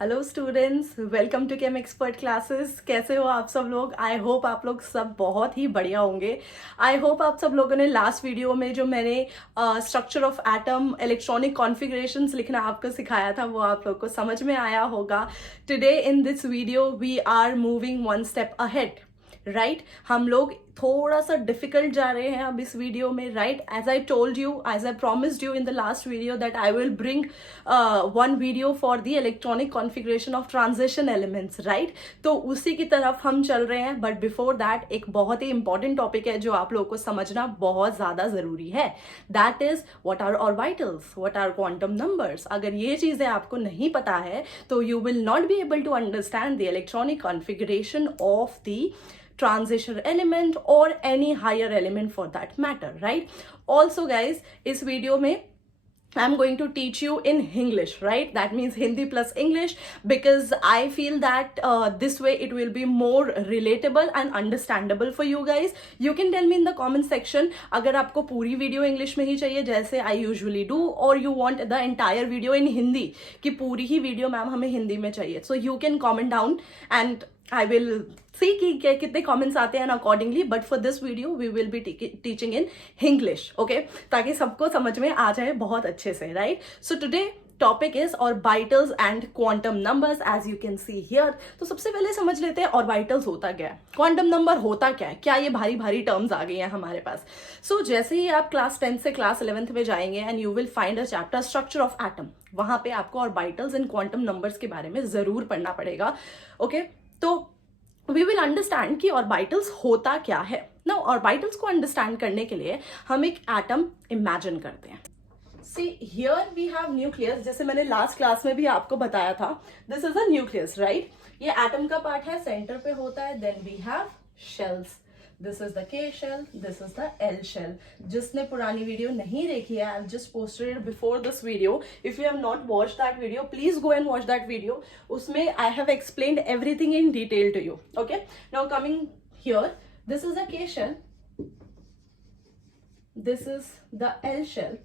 Hello students, welcome to chem expert classes. कैसे हो आप सब लोग? आई होप आप लोग सब बहुत ही बढ़िया होंगे। आई होप आप सब लोगों ने लास्ट वीडियो में जो मैंने structure of atom electronic configurations लिखना आपको सिखाया था वो आप लोग को समझ में आया होगा। Today in this video we are moving one step ahead, right? हम लोग थोड़ा सा डिफिकल्ट जा रहे हैं अब इस वीडियो में, right? As I told you, as I promised you in the last video that I will bring one video for the electronic configuration of transition elements, right? तो उसी की तरफ हम चल रहे हैं। बट बिफोर दैट एक बहुत ही इंपॉर्टेंट टॉपिक है जो आप लोगों को समझना बहुत ज्यादा जरूरी है। That is what are orbitals, what are quantum numbers. अगर ये चीजें आपको नहीं पता है तो you will not be able to understand the electronic configuration of the transition element or any higher element for that matter, right? Also guys, इस video में I'm going to teach you in English, right? That means Hindi plus English, because I feel that this way it will be more relatable and understandable for you guys. You can tell me in the comment section अगर आपको पूरी video English में ही चाहिए जैसे I usually do, or you want the entire video in Hindi कि पूरी ही video ma'am हमें हिंदी में चाहिए. So you can comment down and I will see कि कितने comments आते हैं accordingly. But for this video we will be teaching in English, okay? ताकि सबको समझ में आ जाए बहुत अच्छे से, right? So today topic is orbitals and quantum numbers, as you can see here. तो सबसे पहले समझ लेते हैं ऑर्बिटल्स होता क्या है, क्वांटम नंबर होता क्या है. क्या ये भारी भारी टर्म्स आ गई हैं हमारे पास? सो जैसे ही आप क्लास 10 से क्लास 11th में जाएंगे and you will find a chapter structure of atom, वहां पे आपको ऑर्बिटल्स एंड क्वांटम नंबर्स के बारे में जरूर पढ़ना पड़ेगा, ओके? तो वी विल अंडरस्टैंड कि ऑर्बिटल्स होता क्या है. ना ऑर्बिटल्स को अंडरस्टैंड करने के लिए हम एक एटम इमेजिन करते हैं. See, here we have nucleus. जैसे मैंने लास्ट क्लास में भी आपको बताया था, this is a nucleus, right? ये एटम का पार्ट है, सेंटर पे होता है. Then we have shells. This is the K shell, this is the L shell. जिसने पुरानी वीडियो नहीं देखी है, I just posted it before this video. If you have not watch that video, please go and watch that video. उसमें I have explained everything in detail to you, okay? Now coming here, this is the K shell, this is the L shell,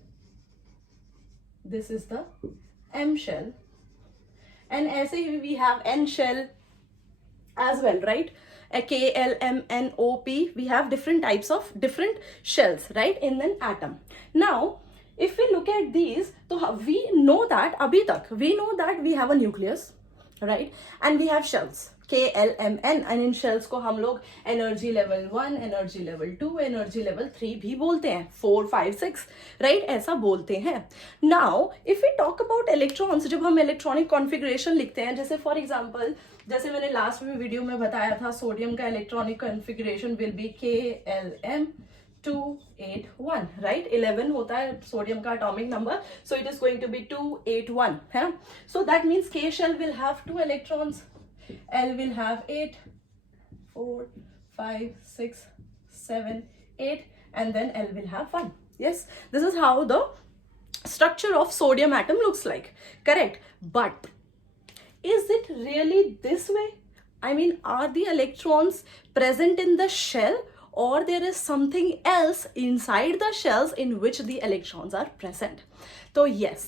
this is the M shell, and ऐसे ही we have N shell as well, right? K, L, M, N, O, P. We have different types of different shells, right, in an atom. Now, if we look at these, तो we know that अभी तक we know that we have a nucleus, right, and we have shells. K, L, M, N, and in shells को हम लोग energy level 1, energy level 2, energy level 3 भी बोलते हैं, 4, 5, 6, right? ऐसा बोलते हैं. Now if we talk about electrons, जब हम इलेक्ट्रॉनिक कॉन्फ़िगरेशन लिखते हैं, जैसे फॉर एग्जांपल, जैसे मैंने लास्ट में वीडियो में बताया था, सोडियम का electronic configuration will be KLM 281, right? 11 होता है सोडियम का atomic number, so it is going to be 281 है. So that means K shell will have 2 electrons, L will have 8, 4, 5, 6, 7, 8, and then L will have 1. Yes, this is how the structure of sodium atom looks like, correct? But is it really this way? I mean, are the electrons present in the shell, or there is something else inside the shells in which the electrons are present? तो yes,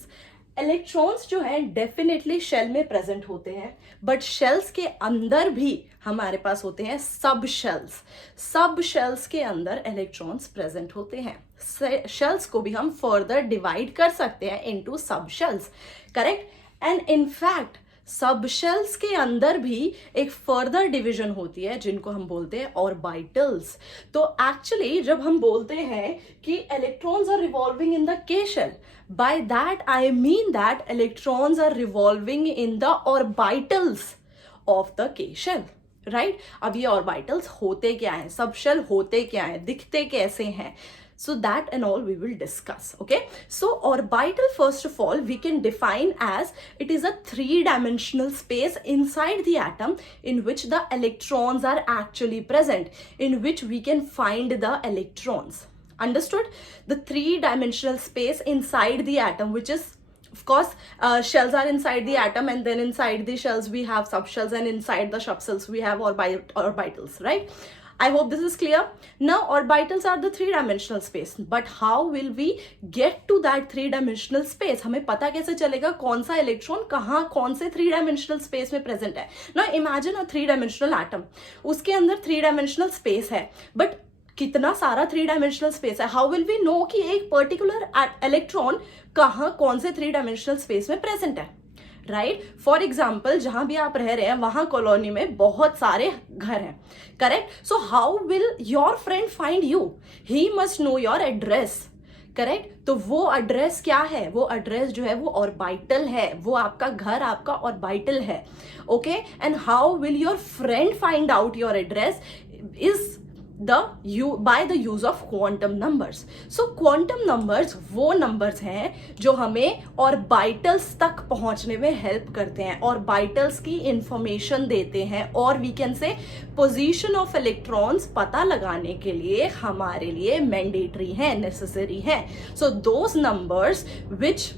electrons जो है definitely shell में present होते हैं, but shells के अंदर भी हमारे पास होते हैं सब शेल्स. सब शेल्स के अंदर इलेक्ट्रॉन्स प्रेजेंट होते हैं. शेल्स को भी हम फर्दर डिवाइड कर सकते हैं इनटू सब शेल्स, करेक्ट? एंड इनफैक्ट सब शेल्स के अंदर भी एक फर्दर डिवीजन होती है जिनको हम बोलते हैं ऑर्बिटल्स. तो एक्चुअली जब हम बोलते हैं कि electrons are revolving in the K shell, by that I mean that electrons are revolving in the orbitals of the K shell, right? अब ये ऑर्बिटल्स होते क्या हैं, सब शेल होते क्या हैं, दिखते कैसे हैं? So that and all we will discuss, okay? So orbital, first of all, we can define as it is a three-dimensional space inside the atom in which the electrons are actually present, in which we can find the electrons. Understood? The three-dimensional space inside the atom, which is, of course, shells are inside the atom, and then inside the shells we have subshells, and inside the subshells we have orbitals, right? I hope this is clear. Now orbitals are the 3-dimensional space, but how will we get to that 3-dimensional space? हमें पता कैसे चलेगा कौन सा electron कहाँ कौन से 3-dimensional space में present है? Now imagine a 3-dimensional atom, उसके अंदर 3-dimensional space है, but कितना सारा 3-dimensional space है. How will we know कि एक particular electron कहाँ कौन से 3-dimensional space में present है? राइट, फॉर एग्जाम्पल जहां भी आप रह रहे हैं वहां कॉलोनी में बहुत सारे घर हैं, correct. So how will your friend find you? He must know your address, correct. तो वो एड्रेस क्या है? वो एड्रेस जो है वो ऑर्बिटल है, वो आपका घर आपका ऑर्बिटल है. Okay, and how will your friend find out your address? Is by the use of quantum numbers. So quantum numbers वो numbers हैं जो हमें orbitals तक पहुंचने में help करते हैं, orbitals की information देते हैं, और we can say position of electrons पता लगाने के लिए हमारे लिए mandatory है, necessary है. So those numbers which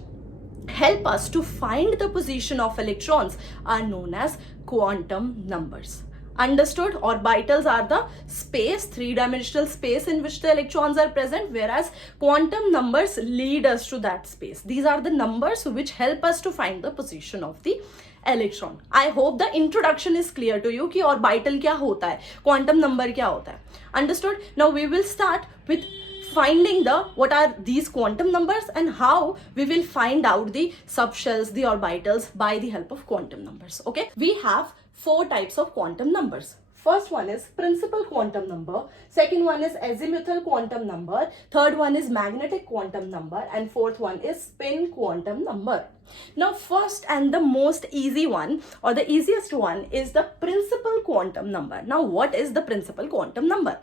help us to find the position of electrons are known as quantum numbers. Understood? Orbitals are the space, 3-dimensional space in which the electrons are present, whereas quantum numbers lead us to that space. These are the numbers which help us to find the position of the electron. I hope the introduction is clear to you कि orbital क्या होता है, quantum number क्या होता है. Understood? Now we will start with finding the what are these quantum numbers and how we will find out the subshells, the orbitals by the help of quantum numbers. Okay, we have 4 types of quantum numbers. First one is principal quantum number, second one is azimuthal quantum number, third one is magnetic quantum number, and fourth one is spin quantum number. Now first and the most easy one or the easiest one is the principal quantum number. Now what is the principal quantum number?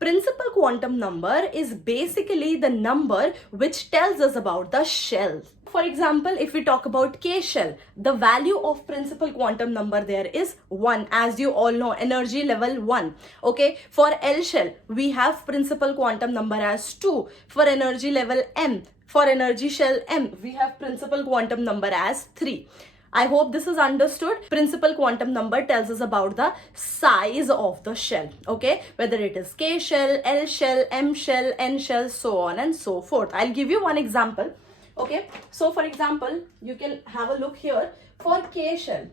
Principal quantum number is basically the number which tells us about the shell. For example, if we talk about K shell, the value of principal quantum number there is 1, as you all know, energy level 1. Okay, for L shell, we have principal quantum number as 2. For energy level M, for energy shell M, we have principal quantum number as 3. I hope this is understood. Principal quantum number tells us about the size of the shell, okay? Whether it is K shell, L shell, M shell, N shell, so on and so forth. I'll give you one example, okay? So for example, you can have a look here. For K shell,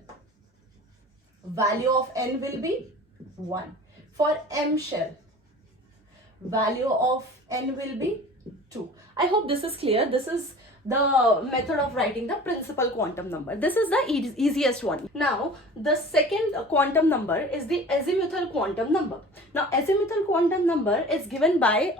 value of N will be 1. For M shell, value of N will be 2. I hope this is clear. This is the method of writing the principal quantum number. This is the easiest one. Now the second quantum number is the azimuthal quantum number. Now azimuthal quantum number is given by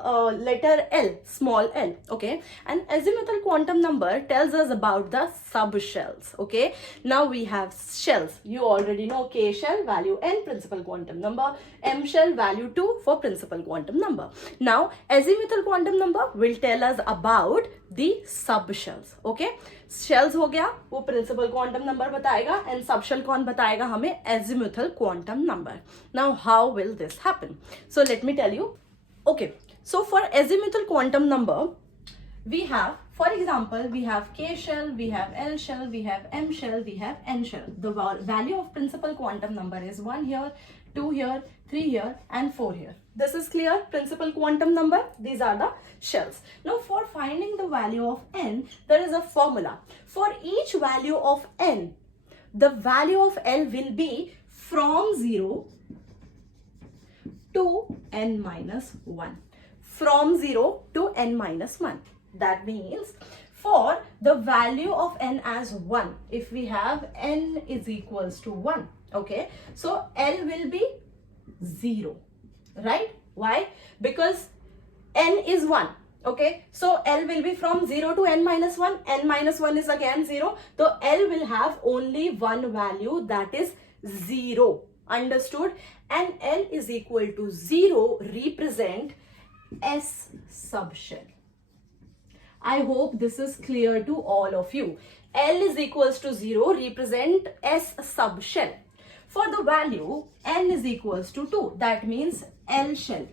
letter L, small l, okay, and azimuthal quantum number tells us about the subshells. Okay, now we have shells. You already know K shell, value N, principal quantum number, M shell, value 2 for principal quantum number. Now azimuthal quantum number will tell us about the subshells. Okay, shells हो गया, वो principal quantum number बताएगा, and subshell कौन बताएगा हमें? Azimuthal quantum number. Now how will this happen? So let me tell you. Okay, so for azimuthal quantum number, we have, for example, we have K shell, we have L shell, we have M shell, we have N shell. The value of principal quantum number is 1 here, 2 here, 3 here, and 4 here. This is clear. Principal quantum number, these are the shells. Now for finding the value of N, there is a formula. For each value of N, the value of L will be from 0 to N minus 1. From 0 to N minus 1. That means for the value of N as 1, if we have N is equals to 1, okay, so L will be 0, right? Why? Because N is 1, okay, so L will be from 0 to N minus 1, N minus 1 is again 0, so L will have only one value, that is 0, understood? And L is equal to 0 represent S subshell. I hope this is clear to all of you. L is equals to 0 represent S subshell. For the value N is equals to 2, that means L shell.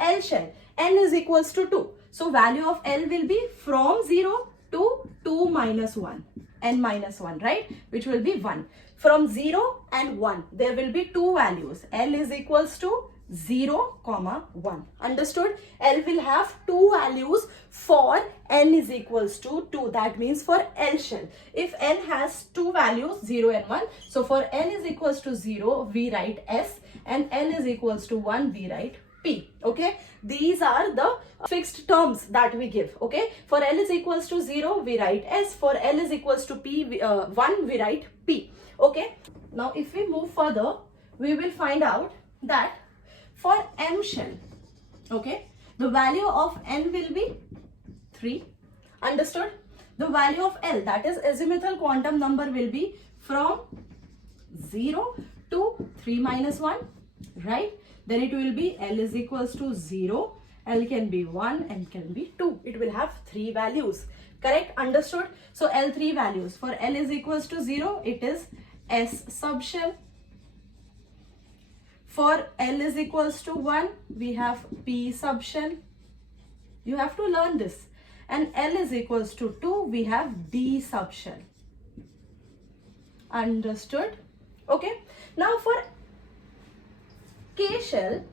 L shell, N is equals to 2. So value of L will be from 0 to 2 minus 1, N minus 1, right? Which will be 1. From 0 and 1, there will be two values. L is equals to 0, 1. Understood? L will have two values for n is equals to 2. That means for L shell. If n has two values, 0 and 1. So for n is equals to 0, we write S, and n is equals to 1, we write P. Okay? These are the fixed terms that we give. Okay? For L is equals to 0, we write S. For L is equals to 1, we write P. Okay? Now if we move further, we will find out that for M shell, okay, the value of n will be 3. Understood? The value of L, that is azimuthal quantum number, will be from 0 to 3 minus 1, right? Then it will be L is equals to 0, L can be 1 and can be 2. It will have 3 values. Correct? Understood? So L 3 values. For L is equals to 0, it is S subshell. For L is equals to 1, we have P subshell. You have to learn this. And L is equals to 2, we have D subshell. Understood? Okay. Now for K shell,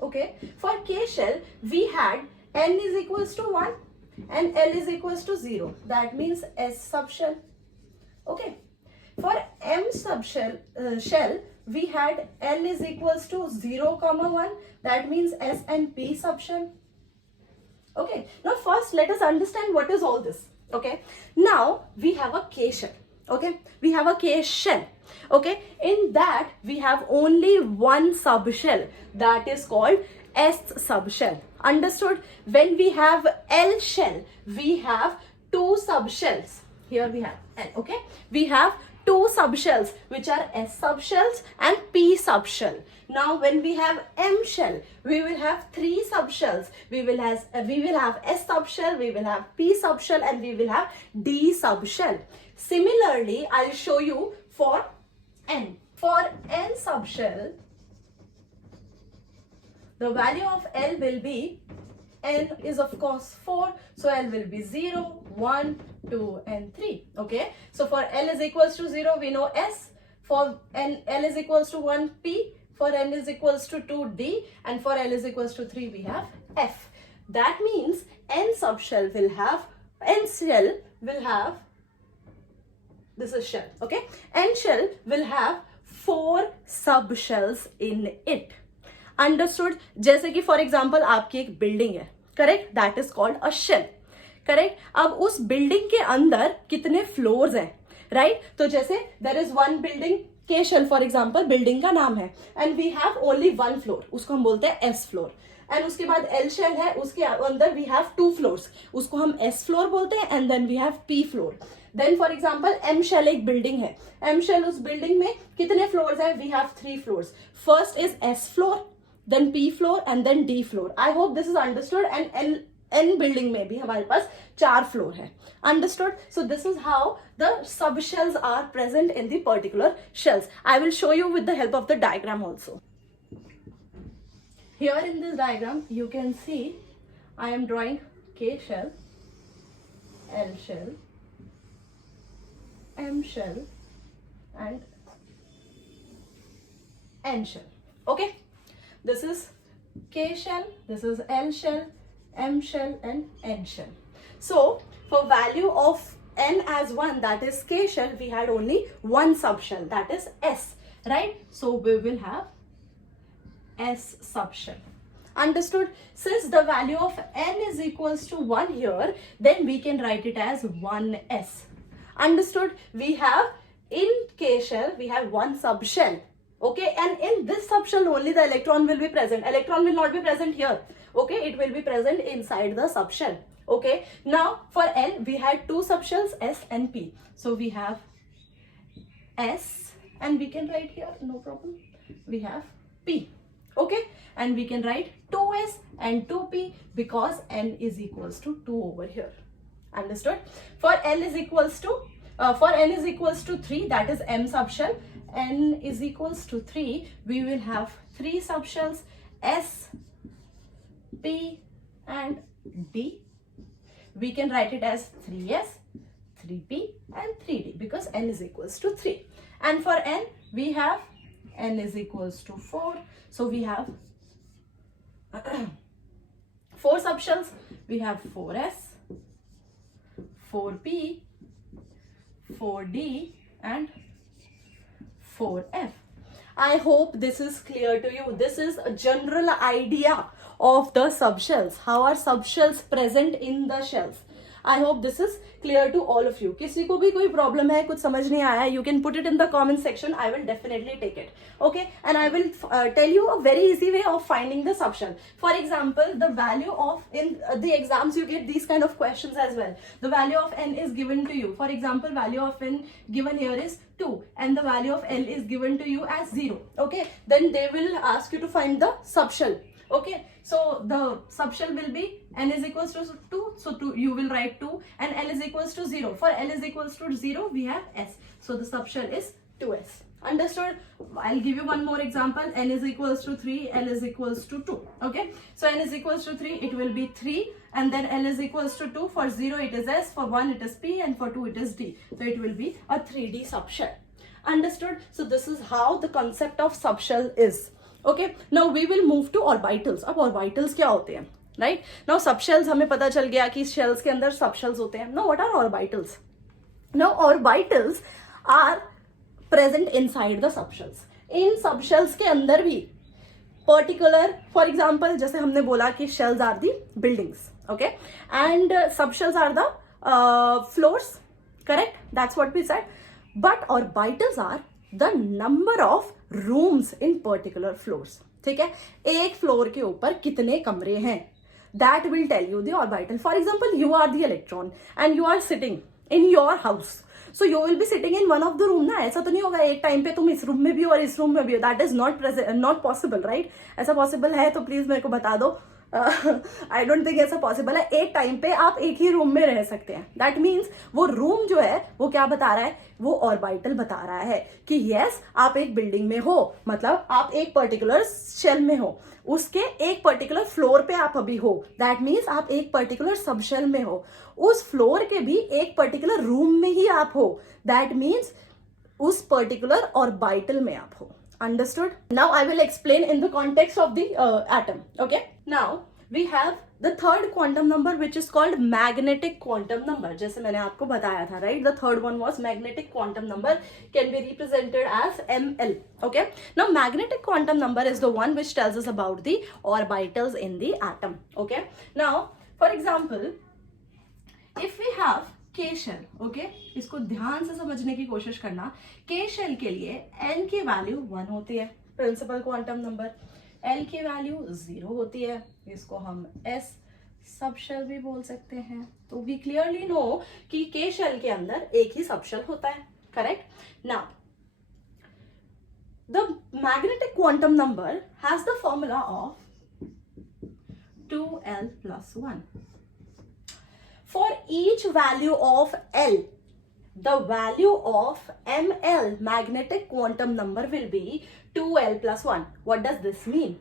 okay, for K shell, we had N is equals to 1 and L is equals to 0. That means S subshell. Okay. For M subshell shell, we had L is equals to 0, 1. That means S and P subshell. Okay. Now first let us understand what is all this. Okay. Now we have a K shell. Okay. We have a K shell. Okay. In that we have only one subshell, that is called S subshell. Understood? When we have L shell, we have two subshells. Here we have L. Okay. We have two subshells, which are S subshells and P subshell. Now when we have M shell, we will have three subshells. We will have S subshell, we will have P subshell, and we will have D subshell. Similarly, I'll show you for N. For N subshell, the value of L will be, N is of course 4, so L will be 0, 1, 2 and 3. Okay, so for L is equals to 0, we know S. For N, L is equals to 1, P. For N is equals to 2, D. And for L is equals to 3, we have F. That means N subshell will have, N shell will have, this is shell. Okay, N shell will have 4 subshells in it. Understood? जैसे कि for example आपकी एक building है, correct? That is called a shell. Correct? अब उस building के अंदर कितने floors हैं, right? तो जैसे there is one building, K shell for example, building का नाम है, and we have only one floor, उसको हम बोलते हैं S floor. And उसके बाद L shell है, उसके अंदर we have 2 floors, उसको हम S floor बोलते हैं, and then we have P floor. Then for example M shell एक building है, M shell उस building में कितने floors हैं? We have 3 floors. First is S floor, then P floor and then D floor. I hope this is understood. And N building में भी हमारे पास 4 floor है. Understood? So this is how the subshells are present in the particular shells. I will show you with the help of the diagram also. Here in this diagram you can see I am drawing K shell, L shell, M shell and N shell. Okay, this is K shell, this is L shell, M shell and N shell. So for value of N as 1, that is K shell, we had only one subshell, that is S, right? So we will have S subshell. Understood? Since the value of N is equals to 1 here, then we can write it as 1S. Understood? We have in K shell, we have one subshell. Okay, and in this subshell only the electron will be present. Electron will not be present here. Okay, it will be present inside the subshell. Okay, now for N we had 2 subshells, S and P. So we have S and we can write here, no problem. We have P. Okay, and we can write 2S and 2P because N is equals to 2 over here. Understood? For L is equals to for N is equals to 3, that is M subshell. N is equals to 3, we will have 3 subshells, S, P and D. We can write it as 3S, 3P and 3D because N is equals to 3. And for N we have n is equals to 4. So we have 4 subshells. We have 4s, 4p, 4d and 4f. I hope this is clear to you. This is a general idea of the subshells. How are subshells present in the shells? I hope this is clear to all of you. किसी को भी कोई problem है, कुछ समझ नहीं आया, you can put it in the comment section. I will definitely take it. Okay, and I will tell you a very easy way of finding the subshell. For example, the value of in the exams you get these kind of questions as well. The value of n is given to you. For example, value of n given here is 2, and the value of l is given to you as 0. Okay, then they will ask you to find the subshell. Okay, so the subshell will be n is equals to 2, so 2 you will write 2, and l is equals to 0. For l is equals to 0 we have s, so the subshell is 2s. Understood? I'll give you one more example. N is equals to 3, l is equals to 2. Okay, so n is equals to 3, it will be 3, and then l is equals to 2. For 0 it is s, for 1 it is p, and for 2 it is d. So it will be a 3D subshell. Understood? So this is how the concept of subshell is. Okay, now we will move to orbitals. अब orbitals क्या होते हैं? Right? Now subshells हमें पता चल गया कि shells के अंदर subshells होते हैं. Now what are orbitals? Now orbitals are present inside the subshells. In subshells के अंदर भी particular, for example, जैसे हमने बोला कि shells are the buildings, okay, and subshells are the floors, correct? That's what we said. But orbitals are the number of rooms in particular floors. ठीक है, एक फ्लोर के ऊपर कितने कमरे हैं, that will tell you the orbital. For example, you are the electron and you are sitting in your house, so you will be sitting in one of the room ना. ऐसा तो नहीं होगा एक टाइम पे तुम इस रूम में भी और इस रूम में भी हो. That is not possible, right? ऐसा possible है तो प्लीज मेरे को बता दो. आई डोंट थिंक ऐसा पॉसिबल है. एक टाइम पे आप एक ही रूम में रह सकते हैं. दैट मीन्स वो रूम जो है वो क्या बता रहा है, वो ऑर्बिटल बता रहा है कि यस आप एक बिल्डिंग में हो, मतलब आप एक पर्टिकुलर शेल में हो, उसके एक पर्टिकुलर फ्लोर पे आप अभी हो. दैट मीन्स आप एक पर्टिकुलर सब शेल में हो, उस फ्लोर के भी एक पर्टिकुलर रूम में ही आप हो. दैट मीन्स उस पर्टिकुलर ऑर्बिटल में आप हो. Understood? Now I will explain in the context of the atom. Okay, now we have the third quantum number which is called magnetic quantum number. जैसे मैंने आपको बताया था, right? The third one was magnetic quantum number, can be represented as ml. Okay, now magnetic quantum number is the one which tells us about the orbitals in the atom. Okay, now for example, if we have K shell, okay, इसको ध्यान से समझने की कोशिश करना. K shell के लिए n की वैल्यू 1 होती है, प्रिंसिपल क्वांटम नंबर. L की वैल्यू 0 होती है, इसको हम S सब शेल भी बोल सकते हैं. तो वी क्लियरली नो कि K शेल के अंदर एक ही सब शेल होता है, correct? Now the magnetic quantum number has the formula of 2l plus 1. For each value of L, the value of ml magnetic quantum number will be 2l plus 1. What does this mean?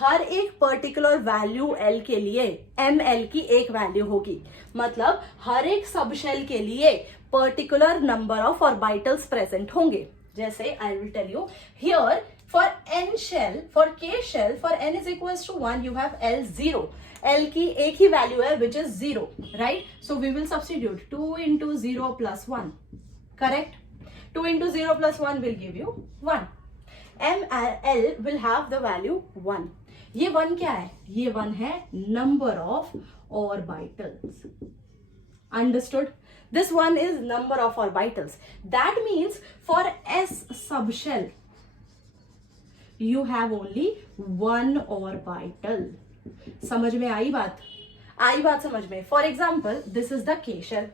हर एक particular value L के लिए ml की एक value होगी, मतलब हर एक सब shell के लिए particular number of orbitals present होंगे. जैसे I will tell you here, for n shell, for K shell, for n is equals to 1, you have L 0. L की एक ही वैल्यू है which is 0, right? So we will substitute 2 into 0 plus 1, correct? 2 into 0 plus 1 will give you 1. L will have the value 1. ये 1 क्या है? ये 1 है number of orbitals. Understood? This one is number of orbitals. That means for S subshell, you have only one orbital. समझ में आई बात? आई बात समझ में? For example, this is the K shell.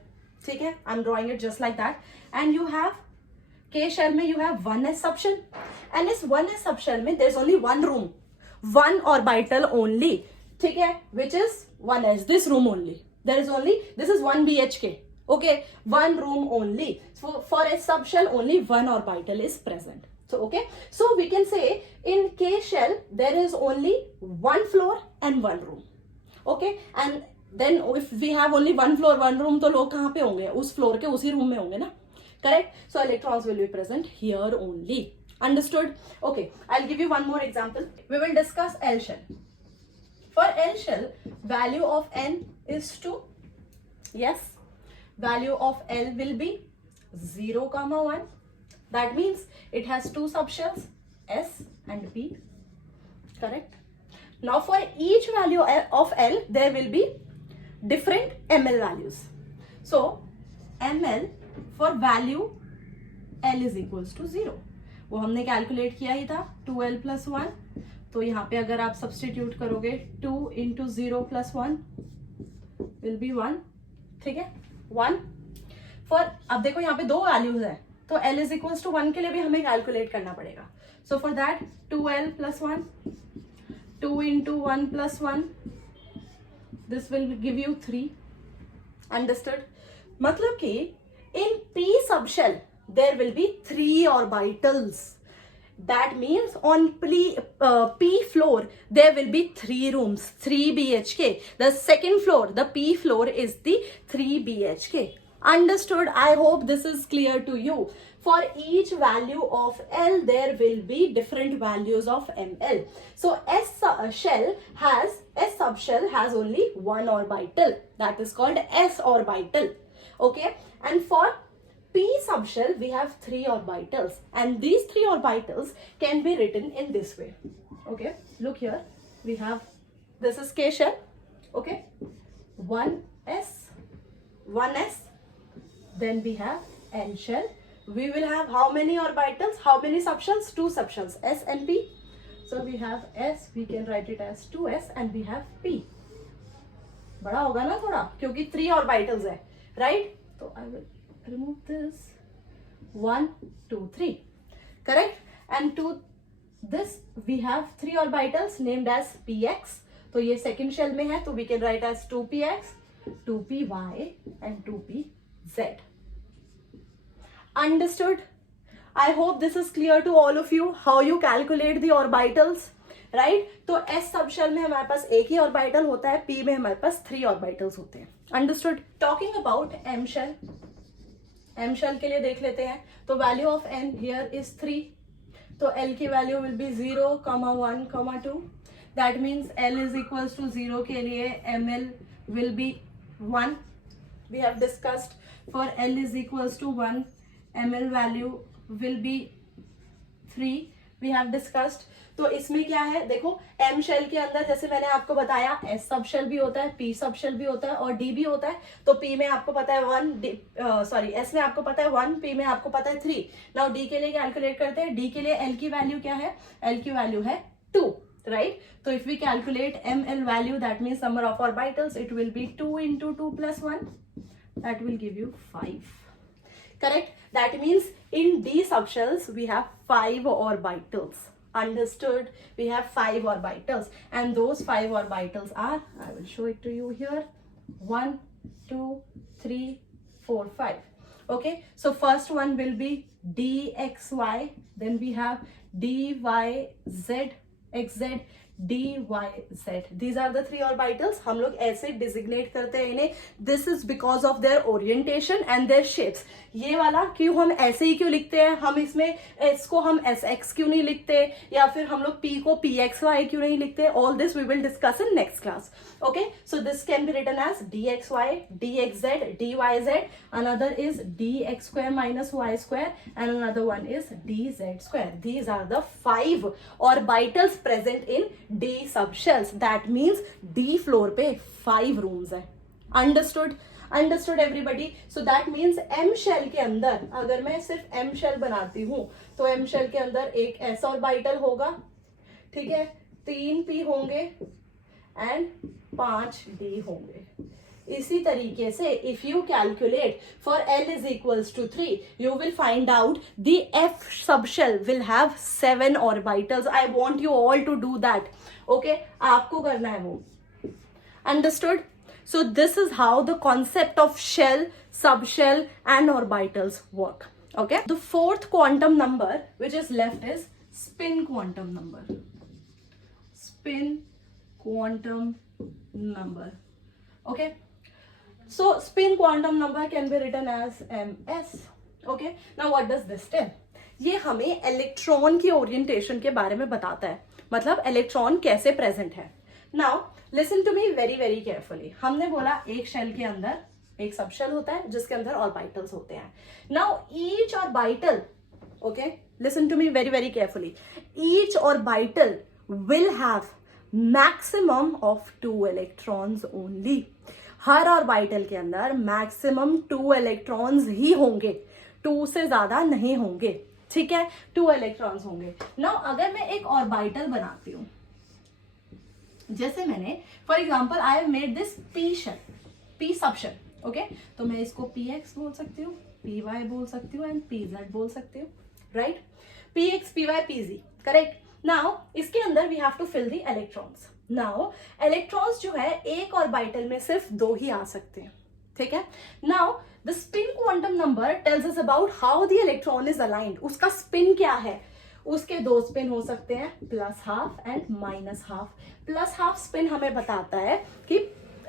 ठीक है? I'm drawing it just like that. And you have K shell में you have 1s subshell. And इस 1s subshell में there's only one room, one orbital only. ठीक है? Which is 1s. This room only. There is only, this is 1 BHK. Okay, one room only. So for a subshell, only one orbital is present. So okay, so we can say in K shell there is only one floor and one room. Okay, and then if we have only one floor one room, तो लोग कहाँ पे होंगे? उस floor के उसी room में होंगे ना, correct? So electrons will be present here only. Understood? Okay, I'll give you one more example. We will discuss L shell. For L shell, value of n is 2. Yes, value of L will be 0, 1. That means it has two subshells, S and P. Correct? Now for each value of L, there will be different ml values. So ml for value L is equals to 0. वो हमने calculate किया ही था 2L plus 1. तो यहाँ पे अगर आप substitute करोगे 2 into 0 plus 1 will be 1. ठीक है, 1. फॉर अब देखो यहाँ पे दो वैल्यूज है, तो L is equals to 1 के लिए भी हमें कैलकुलेट करना पड़ेगा. So for that 2L plus 1, 2 into 1 plus 1, this will give you 3. Understood? मतलब कि in P subshell there will be 3 orbitals. That means on P floor there will be 3 rooms, 3 BHK. The second floor, the P floor is the 3 BHK. Understood? I hope this is clear to you. For each value of L, there will be different values of ML. So S subshell has only one orbital. That is called S orbital. Okay, and for P subshell we have 3 orbitals, and these 3 orbitals can be written in this way. Okay, look here, we have, this is K shell. Okay, 1s, then we have N shell. We will have how many orbitals, how many subshells? 2 subshells, S and P. So we have S, we can write it as 2s, and we have P. बड़ा होगा ना थोड़ा, क्योंकि 3 orbitals है, right? So I will remove this. 1, 2, 3. Correct? And to this we have 3 orbitals named as px. तो ये second shell में है, तो we can write as 2px, 2py and 2pz. Understood? I hope this is clear to all of you how you calculate the orbitals. Right, तो S subshell में हमारे पास एक ही orbital होता है, पी में हमारे पास 3 ऑर्बिटल्स होते हैं. Understood? Talking about M shell, M shell के लिए देख लेते हैं. तो value of N here is 3, तो एल की value will be 0, 1, 2. That means L is equals to 0 के लिए M L will be 1. We have discussed for L is equals to 1, M L value will be 3. We have discussed. तो इसमें क्या है, देखो M shell के अंदर जैसे मैंने आपको बताया एस सब शेल भी होता है, पी सब शेल भी होता है और डी भी होता है. तो पी में आपको पता है 1, एस में आपको पता है 1, पी में आपको पता है 3. नाउ डी के लिए कैलकुलेट करते हैं. डी के लिए एल की वैल्यू क्या है, एल की वैल्यू है 2, राइट. तो if we calculate M L value, that means number of orbitals, it will be 2 into 2 plus 1, that will give you 5. Correct? That means in D subshells we have 5 orbitals. Understood? We have 5 orbitals, and those 5 orbitals are, I will show it to you here, 1, 2, 3, 4, 5. Okay, so first one will be dxy, then we have dyz, xz, dyz. These are the 3 orbitals. हम लोग ऐसे designate करते हैं इन्हें. This is because of their orientation and their shapes. ये वाला क्यों हम ऐसे ही क्यों लिखते हैं, हम इसमें s को हम sx क्यों नहीं लिखते, या फिर हम लोग p को pxy क्यों नहीं लिखते, all this we will discuss in next class. Okay, so this can be written as dxy, dxz, dyz. Another is dx square minus y square, and another one is dz square. These are the 5 orbitals present in D subshells. That means D floor पे 5 rooms है. Understood? Understood everybody? So that means M shell के अंदर अगर मैं सिर्फ M shell बनाती हूँ तो M shell के अंदर एक S orbital होगा, ठीक है, 3 P होंगे एंड 5 D होंगे. इसी तरीके से if you calculate for L is equals to 3, you will find out the F subshell will have 7 orbitals. I want you all to do that. Okay, आपको करना है वो. Understood? So this is how the concept of shell, subshell and orbitals work. Okay, the fourth quantum number which is left is spin quantum number. Spin quantum number. Okay, so spin quantum number can be written as ms. Okay, now what does this tell? ये हमें electron की orientation के बारे में बताता है, मतलब electron कैसे प्रेजेंट है. Now listen to me very very carefully. हमने बोला एक शेल के अंदर एक सब शेल होता है जिसके अंदर ऑर्बिटल्स होते हैं. Now each orbital, okay, listen to me very very carefully, each orbital will have maximum of 2 electrons only. हर ऑर्बिटल के अंदर मैक्सिमम 2 इलेक्ट्रॉन्स ही होंगे, 2 से ज्यादा नहीं होंगे. ठीक है, 2 इलेक्ट्रॉन्स होंगे. नाउ अगर मैं एक ऑर्बिटल बनाती हूं, जैसे मैंने for example I have made this P shell, P subshell, okay, तो मैं इसको px बोल सकती हूँ, py बोल सकती हूँ एंड pz बोल सकती हूँ, right. px py pz, correct. Now इसके अंदर we have to fill the electrons. Now electrons जो है एक ऑर्बिटल में सिर्फ 2 ही आ सकते हैं. ठीक है. Now the spin quantum number tells us about how the electron is aligned. उसका स्पिन क्या है, उसके 2 स्पिन हो सकते हैं, +12 एंड -12. +12 स्पिन हमें बताता है कि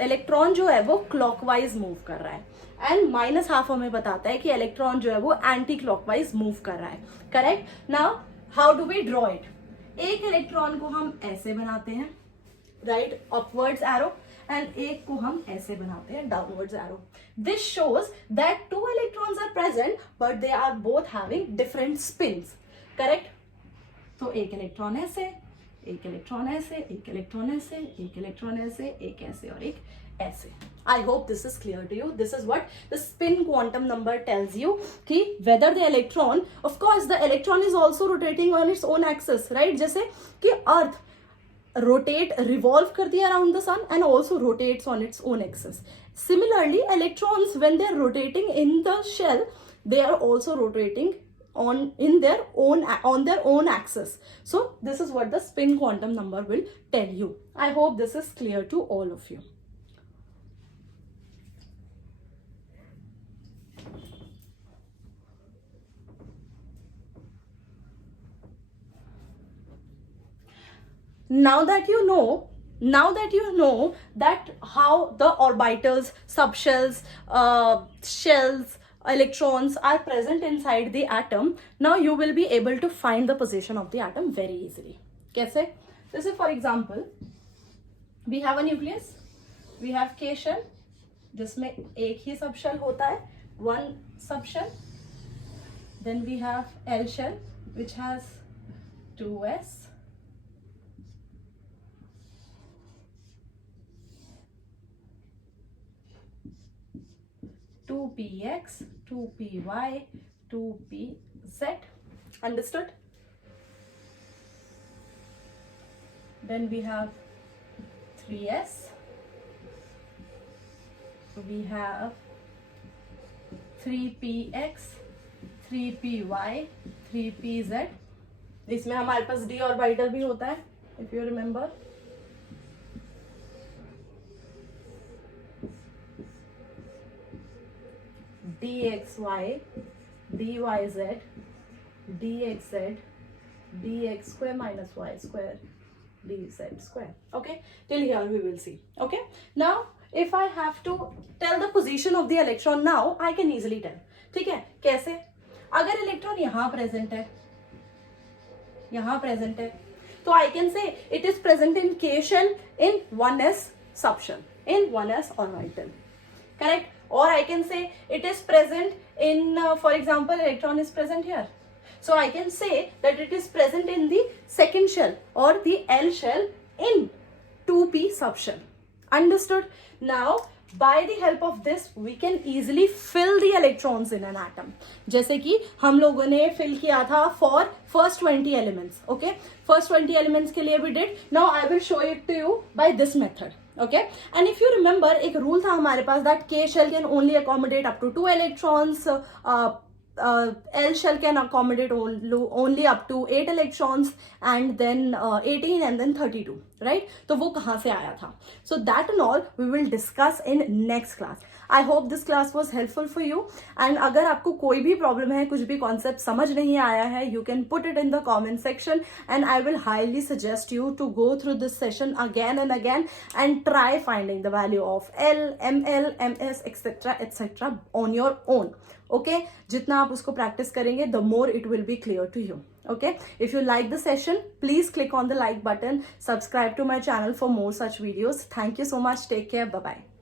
इलेक्ट्रॉन जो है वो क्लॉकवाइज मूव कर रहा है, एंड -12 हमें बताता है कि इलेक्ट्रॉन जो है वो एंटी क्लॉकवाइज मूव कर रहा है. Correct. Now how do we draw it. एक इलेक्ट्रॉन को हम ऐसे बनाते हैं, राइट, अपवर्ड्स एरो, एंड एक को हम ऐसे बनाते हैं, downwards arrow. This shows that 2 electrons are present but they are both having different spins. Correct. तो एक इलेक्ट्रॉन ऐसे, एक इलेक्ट्रॉन ऐसे, एक इलेक्ट्रॉन ऐसे, एक इलेक्ट्रॉन ऐसे, एक ऐसे और एक ऐसे. I hope this is clear to you. This is what the spin quantum number tells you कि whether the electron, of course the electron is also rotating on its own axis, right? जैसे कि अर्थ revolve करती है around the sun and also rotates on its own axis. Similarly, electrons when they are rotating in the shell, they are also rotating on their own axis. So this is what the spin quantum number will tell you. I hope this is clear to all of you. Now that you know that how the orbitals, subshells, shells, electrons are present inside the atom, now you will be able to find the position of the atom very easily. कैसे? जैसे for example, we have a nucleus, we have K shell, जिसमें एक ही subshell होता है, one subshell. Then we have L shell, which has 2s. 2px, 2py, 2pz. Understood? Then we have 3s. We have 3px, 3py, 3pz. इसमें हमारे पास d orbital भी होता है, if you remember. dxy, dyz, dxz, dx square minus y square, dz square. Okay, till here we will see. Okay, now if I have to tell the position of the electron now, I can easily tell. ठीक है, कैसे? अगर electron यहाँ present है, यहाँ present है, तो I can say it is present in K shell in 1s subshell, in 1s orbital. Correct? Or I can say it is present in, for example, electron is present here. So I can say that it is present in the second shell or the L shell in 2p subshell. Understood? Now, by the help of this, we can easily fill the electrons in an atom. जैसे कि हम लोगों ने fill किया था for first 20 elements. Okay? First 20 elements के लिए we did. Now I will show it to you by this method. Okay, and if you remember, एक rule था हमारे पास that K shell can only accommodate up to 2 electrons, L shell can accommodate only up to 8 electrons, and then 18 and then 32, right? तो वो कहाँ से आया था? So that and all we will discuss in next class. I hope this class was helpful for you. And अगर आपको कोई भी प्रॉब्लम है, कुछ भी कॉन्सेप्ट समझ नहीं आया है, you can put it in the comment section and I will highly suggest you to go through this session again and again and try finding the value of L, ML, MS, etc. on your own. Okay, जितना आप उसको practice करेंगे, the more it will be clear to you. Okay, if you like the session, please click on the like button, subscribe to my channel for more such videos. Thank you so much. Take care. Bye bye.